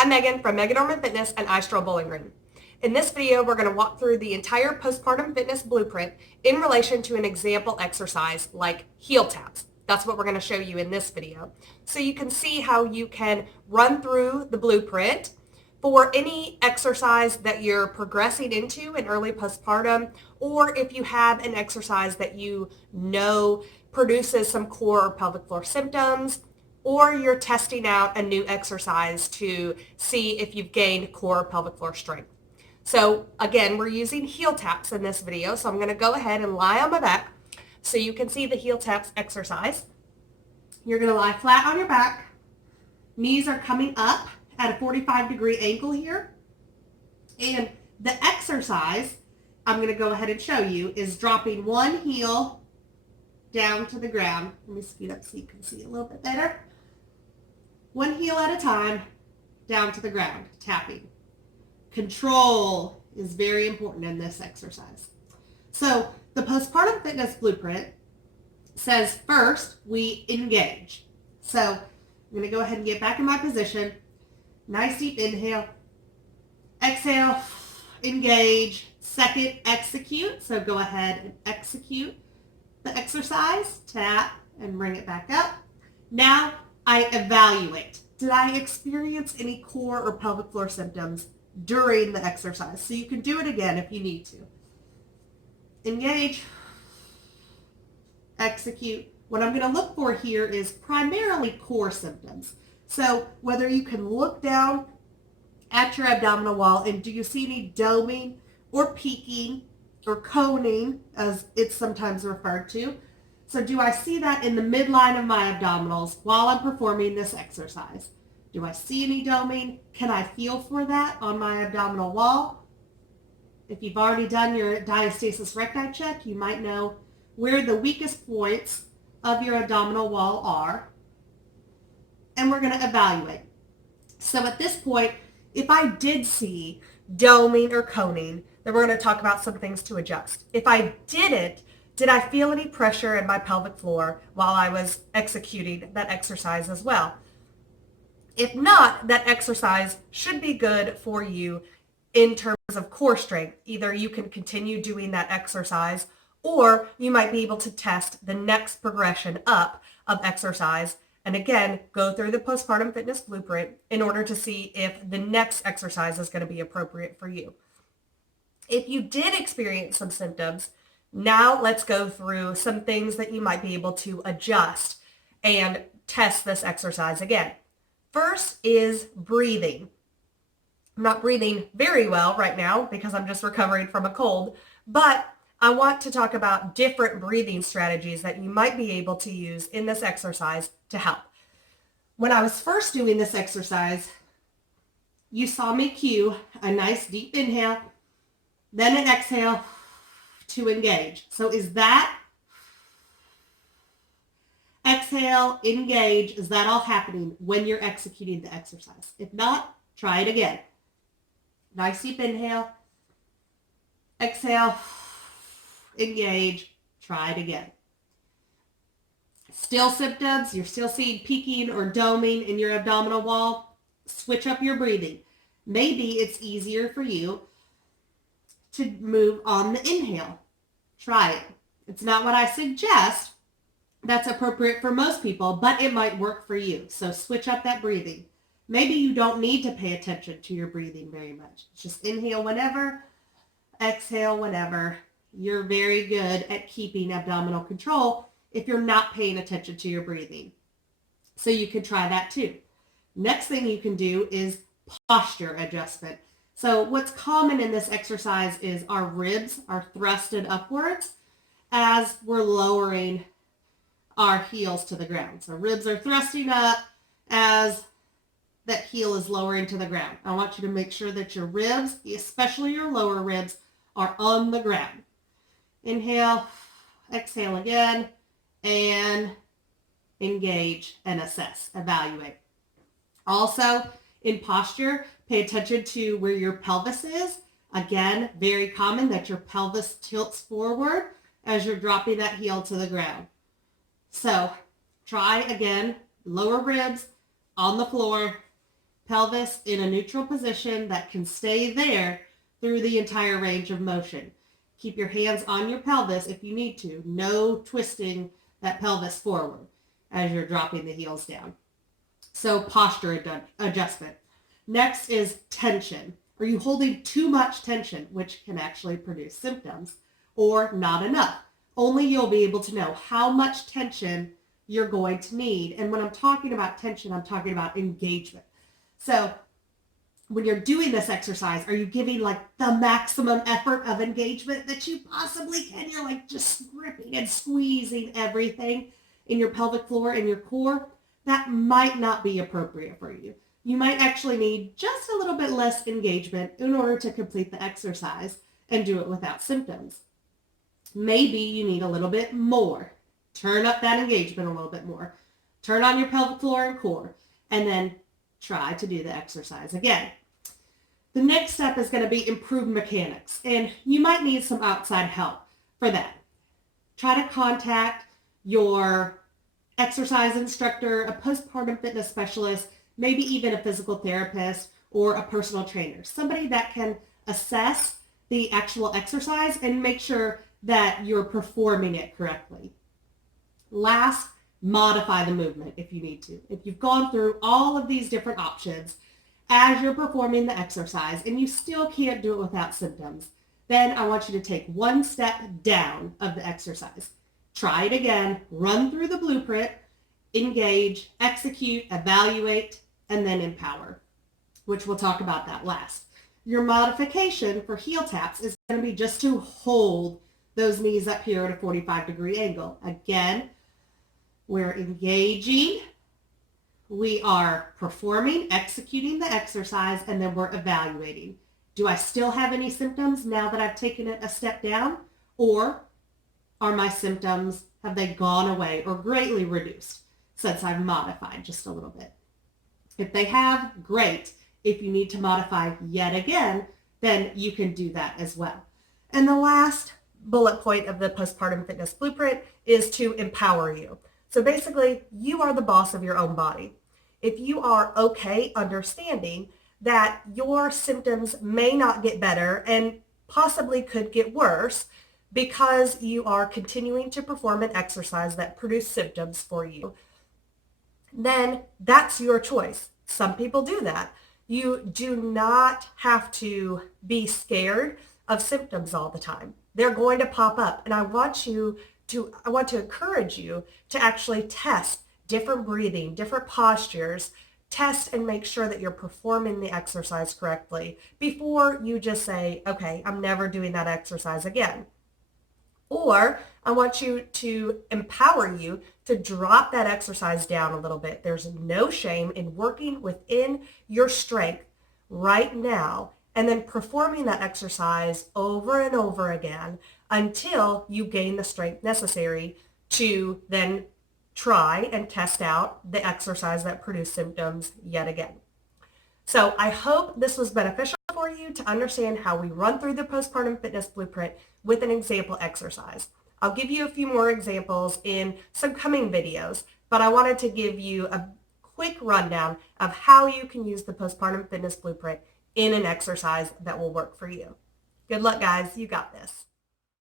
I'm Megan from Megan Norman Fitness and I Stroll Bowling Green. In this video, we're going to walk through the entire Postpartum Fitness Blueprint in relation to an example exercise like heel taps. That's what we're going to show you in this video. So you can see how you can run through the blueprint for any exercise that you're progressing into in early postpartum, or if you have an exercise that you know produces some core or pelvic floor symptoms, or you're testing out a new exercise to see if you've gained core or pelvic floor strength. So again, we're using heel taps in this video, so I'm going to go ahead and lie on my back so you can see the heel taps exercise. You're going to lie flat on your back. Knees are coming up at a 45-degree angle here. And the exercise I'm going to go ahead and show you is dropping one heel down to the ground. Let me speed up so you can see a little bit better. One heel at a time, down to the ground, tapping. Control is very important in this exercise. So the Postpartum Fitness Blueprint says first we engage. So I'm going to go ahead and get back in my position. Nice deep inhale. Exhale, engage. Second, execute. So go ahead and execute the exercise. Tap and bring it back up. Now I evaluate. Did I experience any core or pelvic floor symptoms during the exercise? So you can do it again if you need to. Engage. Execute. What I'm going to look for here is primarily core symptoms. So whether you can look down at your abdominal wall and do you see any doming or peaking or coning, as it's sometimes referred to. So do I see that in the midline of my abdominals while I'm performing this exercise? Do I see any doming? Can I feel for that on my abdominal wall? If you've already done your diastasis recti check, you might know where the weakest points of your abdominal wall are. And we're going to evaluate. So at this point, if I did see doming or coning, then we're going to talk about some things to adjust. If I didn't, did I feel any pressure in my pelvic floor while I was executing that exercise as well? If not, that exercise should be good for you in terms of core strength. Either you can continue doing that exercise, or you might be able to test the next progression up of exercise. And again, go through the Postpartum Fitness Blueprint in order to see if the next exercise is going to be appropriate for you. If you did experience some symptoms, now let's go through some things that you might be able to adjust and test this exercise again. First is breathing. I'm not breathing very well right now because I'm just recovering from a cold, but I want to talk about different breathing strategies that you might be able to use in this exercise to help. When I was first doing this exercise, you saw me cue a nice deep inhale, then an exhale to engage. So is that exhale, engage, is that all happening when you're executing the exercise? If not, try it again. Nice deep inhale, exhale, engage, try it again. Still symptoms, you're still seeing peaking or doming in your abdominal wall, switch up your breathing. Maybe it's easier for you to move on the inhale. Try it. It's not what I suggest. That's appropriate for most people, but it might work for you. So switch up that breathing. Maybe you don't need to pay attention to your breathing very much. Just inhale whenever, exhale whenever. You're very good at keeping abdominal control if you're not paying attention to your breathing. So you can try that too. Next thing you can do is posture adjustment. So what's common in this exercise is our ribs are thrusted upwards as we're lowering our heels to the ground. So ribs are thrusting up as that heel is lowering to the ground. I want you to make sure that your ribs, especially your lower ribs, are on the ground. Inhale, exhale again, and engage and assess, evaluate. Also, in posture, pay attention to where your pelvis is. Again, very common that your pelvis tilts forward as you're dropping that heel to the ground. So try again, lower ribs on the floor, pelvis in a neutral position that can stay there through the entire range of motion. Keep your hands on your pelvis if you need to. No twisting that pelvis forward as you're dropping the heels down. So posture adjustment. Next is tension. Are you holding too much tension, which can actually produce symptoms, or not enough? Only you'll be able to know how much tension you're going to need. And when I'm talking about tension, I'm talking about engagement. So when you're doing this exercise, are you giving like the maximum effort of engagement that you possibly can? You're like just gripping and squeezing everything in your pelvic floor and your core. That might not be appropriate for you. You might actually need just a little bit less engagement in order to complete the exercise and do it without symptoms. Maybe you need a little bit more. Turn up that engagement a little bit more. Turn on your pelvic floor and core, and then try to do the exercise again. The next step is going to be improved mechanics, and you might need some outside help for that. Try to contact your exercise instructor, a postpartum fitness specialist, maybe even a physical therapist or a personal trainer, somebody that can assess the actual exercise and make sure that you're performing it correctly. Last, modify the movement if you need to. If you've gone through all of these different options as you're performing the exercise and you still can't do it without symptoms, then I want you to take one step down of the exercise. Try it again, run through the blueprint, engage, execute, evaluate, and then empower, which we'll talk about that last. Your modification for heel taps is going to be just to hold those knees up here at a 45-degree angle. Again, we're engaging, we are performing, executing the exercise, and then we're evaluating. Do I still have any symptoms now that I've taken it a step down? Or are my symptoms, have they gone away or greatly reduced since I've modified just a little bit? If they have, great. If you need to modify yet again, then you can do that as well. And the last bullet point of the Postpartum Fitness Blueprint is to empower you. So basically, you are the boss of your own body. If you are okay understanding that your symptoms may not get better and possibly could get worse because you are continuing to perform an exercise that produces symptoms for you, then that's your choice. Some people do that. You do not have to be scared of symptoms all the time. They're going to pop up, and I want to encourage you to actually test different breathing, different postures, test and make sure that you're performing the exercise correctly before you just say, okay, I'm never doing that exercise again. Or I want you to empower you to drop that exercise down a little bit. There's no shame in working within your strength right now and then performing that exercise over and over again until you gain the strength necessary to then try and test out the exercise that produced symptoms yet again. So I hope this was beneficial for you to understand how we run through the Postpartum Fitness Blueprint with an example exercise. I'll give you a few more examples in some coming videos, but I wanted to give you a quick rundown of how you can use the Postpartum Fitness Blueprint in an exercise that will work for you. Good luck, guys. You got this.